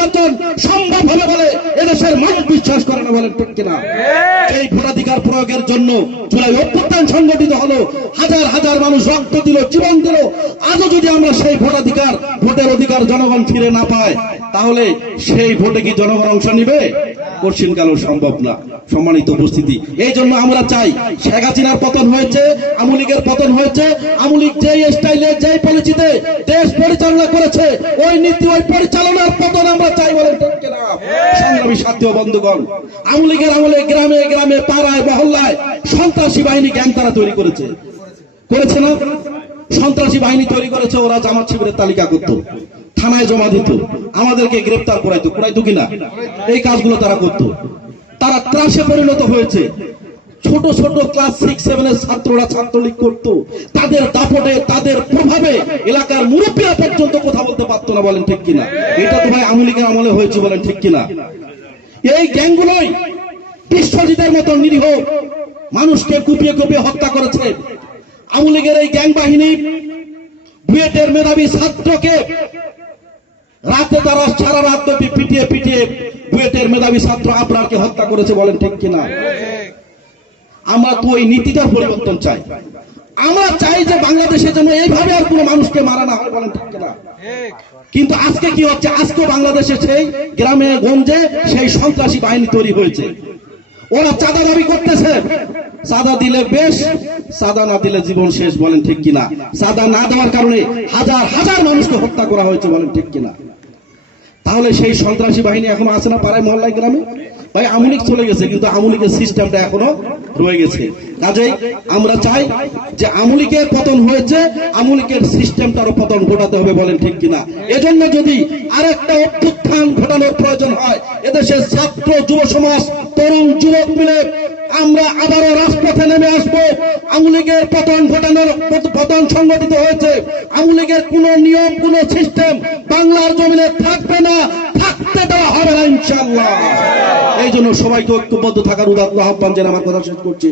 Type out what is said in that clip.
নির্বাচন সম্ভব হবে বলে এদেশের মানুষ বিশ্বাস করে না বলেন ঠিক কিনা? এই ভোটাধিকার প্রয়োগের জন্য জুলাই অভ্যুত্থান সংগঠিত হলো হাজার হাজার মানুষ রক্ত দিল জীবন দিল। আজও যদি আমরা সেই ভোটাধিকার ভোটের অধিকার জনগণ ফিরে না পায় তাহলে সেই ভোটে কি জনগণ অংশ নিবে? কঠিন কালেও সম্ভব না? সম্মানিত উপস্থিতি। এই জন্য আমরা চাই শেখ হাসিনার পতন হয়েছে আমুলিগের পতন হয়েছে আমুলিক যেই স্টাইলে যেই পলিসিতে দেশ পরিচালনা করেছে, ওই নীতি, ওই পরিচালনার পতন আমরা চাই বলেন? সংগ্রামী সাথী ও বন্ধুগণ আমুলিগের আমলে গ্রামে গ্রামে, পাড়ায়, মহল্লায় সন্ত্রাসী বাহিনী জ্ঞান তারা তৈরি করেছে। করেছে না? সন্ত্রাসী বাহিনী তৈরি করেছে, ওরা জামাত শিবিরের তালিকা করত। থানায় জমা দিত। আমাদেরকে গ্রেপ্তার করাইতো। করাইতো কিনা? এই কাজগুলো তারা করত। তারা ত্রাসে পরিণত হয়েছে। ছোট ছোট ক্লাস সিক্স সেভেনের ছাত্ররা ছাত্রলীগ করত। তাদের দাপটে, তাদের প্রভাবে এলাকার মুরব্বীরা পর্যন্ত কথা বলতে পারতো না বলেন ঠিক কিনা? এটা তো ভাই আমলিকের আমলে হয়েছে বলেন ঠিক কিনা? এই গ্যাংগুলোই বিশ্বজিতের মতো নিরীহ মানুষকে কুপিয়ে কুপিয়ে হত্যা করেছে। আমুলিগের এই গ্যাং বাহিনী বুয়েটের মেধাবী ছাত্রকে রাতে তারা সারা রাত ব্যাপী পিটিয়ে পিটিয়ে বুয়েটের মেধাবী ছাত্র আপনারকে হত্যা করেছে বলেন ঠিক কিনা? আমরা তো ওই নীতিটার পরিবর্তন চাই। আমরা চাই যে বাংলাদেশে যেন এইভাবে আর কোনো মানুষকে মারা না হয় বলেন ঠিক কিনা? কিন্তু আজকে কি হচ্ছে? আজকে বাংলাদেশে সেই গ্রামে, গঞ্জে সেই সন্ত্রাসী বাহিনী তৈরি হয়েছে। ওরা চাঁদা দাবি করতেছে। চাঁদা দিলে বেশ, চাঁদা না দিলে জীবন শেষ বলেন ঠিক কিনা? চাঁদা না দেওয়ার কারণে হাজার হাজার মানুষকে হত্যা করা হয়েছে বলেন ঠিক কিনা? তাহলে সেই সন্ত্রাসী বাহিনী এখনও আছে না পাড়ায় মহল্লায় গ্রামে? ভাই আমুলিক চলে গেছে, কিন্তু আমুলিকের সিস্টেমটা এখনও রয়ে গেছে। কাজেই আমরা চাই যে আমুলিকের পতন হয়েছে আমুলিকের সিস্টেমটারও পতন ঘটাতে হবে বলেন ঠিক কিনা। এজন্য যদি আরেকটা অভ্যুত্থান ঘটানোর প্রয়োজন হয় এদেশের ছাত্র যুব সমাজ, তরুণ যুবক মিলে আমরা আবারও রাজপথে নেমে আসব। আমুলিগের পতন ঘটানোর পতন সংগঠিত হয়েছে। আওয়ামী লীগের কোন নিয়ম, কোন সিস্টেম বাংলার জমিনে থাকবে না, থাকতে দেওয়া হবে না ইনশাল্লাহ এই জন্য সবাইকে ঐক্যবদ্ধ থাকার উদাহরণ আহ্বান জানিয়ে আমার কথা শেষ করছি।